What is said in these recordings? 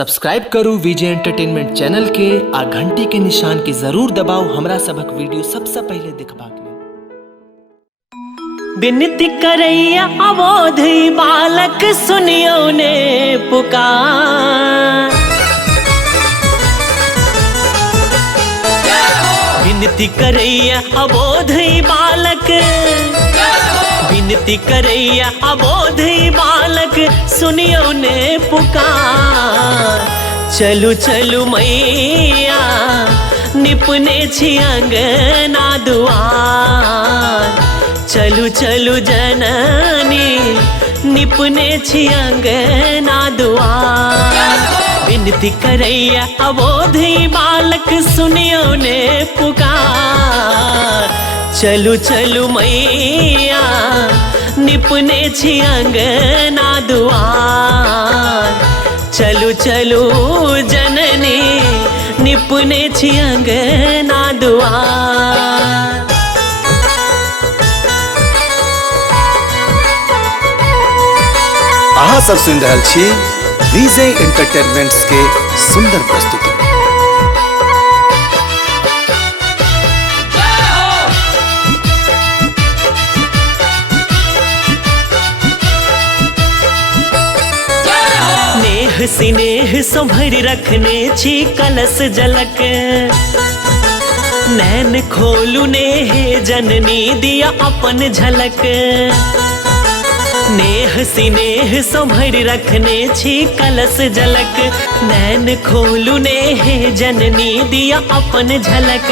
Subscribe करू विजय entertainment channel के आ घंटी के निशान के जरूर दबाओ हमरा सबक वीडियो सबसे पहले देखबाक लेल। विनती करैया अवोध बालक सुनियो ने पुकार। विनती करैया अवोध बालक, विनती करैया अवोध बालक सुनियो ने पुकार। चलू चलू मैया निपने छी अंगना दुआर। चलू चलू जननी निपने छी अंगना दुआर। विनती करैया अवोध बालक सुनियो ने पुकार। चलू चलू मैया निपने छी अंगना दुआर। चलू चलू जननी निपने छी अंगना दुआर। अहाँ सब सुन रहल छी विजय एंटरटेनमेंट्स के सुंदर प्रस्तुति। नेह सिनेह संभर रखने छी कलश जलक। नैन खोलू ने हे जननी दिया अपन झलक। नेह सिनेह संभर रखने छी कलश जलक। नैन खोलू ने हे जननी दिया अपन झलक।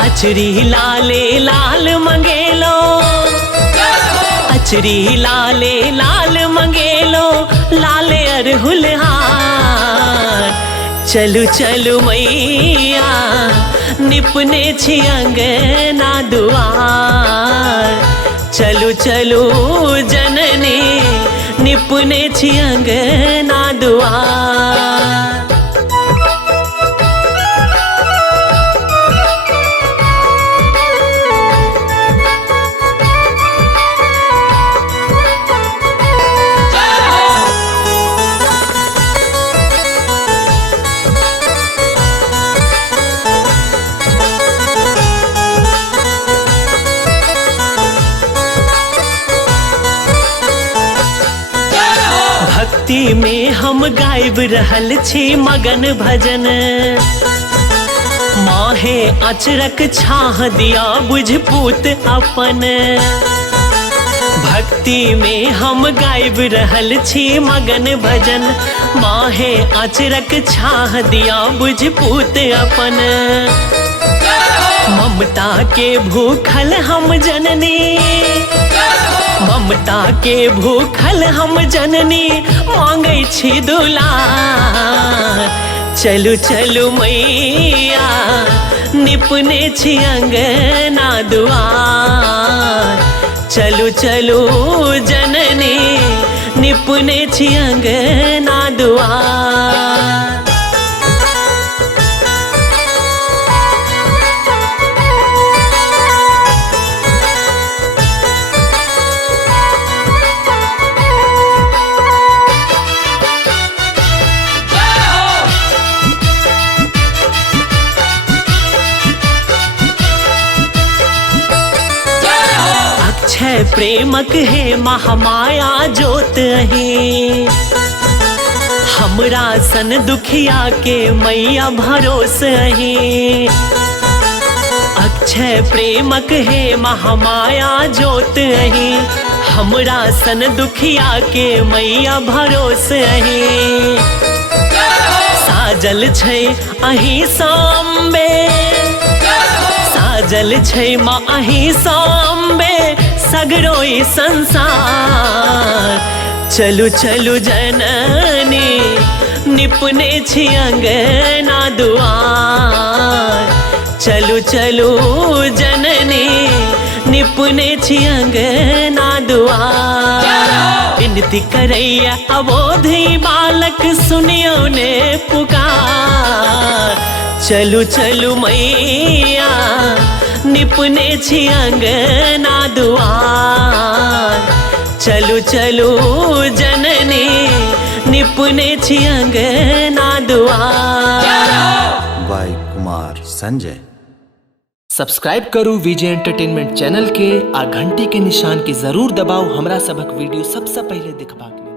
अचरी लाले लाल मंगेलो, अचरी लाले लाल मंगेलो, लाले अरहुल हार। चलू चलू मैया निपने छी अंगना दुआर। चलू चलू जननी निपने छी अंगना दुआर। भक्ति में हम गायब रहल छी मगन भजन। माहे अचरक छाह दिया बुझ पूत अपन। भक्ति में हम गायब रहल छी मगन भजन। माहे अचरक छाह दिया बुझ पूत अपन। ममता के भूखल हम जननी, ममता के भूखल हम जननी मांगै छी दुलार। चलू चलू मैया निपने छी अंगना दुआर। चलू चलू जननी निपने छी अंगना दुआर। अक्षय प्रेमक हे महामाया जोत अही। हमरा सन दुखिया के मैया भरोस अही। अक्षय प्रेमक हे महामाया जोत अही। हमरा सन दुखिया के मैया भरोस अही। साजल छै अही साम्बे, साजल छै माँ अही साम्बे सगरोई संसार। चलू चलू जननी निपने छी अंगना दुआर। चलू चलू जननी निपने छी अंगना दुआर। विनती करैया अवोध बालक सुनियो ने पुकार। चलू चलू मैया निपने छी अंगना दुआर। चलू चलू जननी लिपने छी अंगना दुआर। बाय कुमार संजय। सब्सक्राइब करू विजय एंटरटेनमेंट चैनल के आ घंटी के निशान के जरूर दबाओ हमरा सबक वीडियो सबसे पहले देखबाक लेल।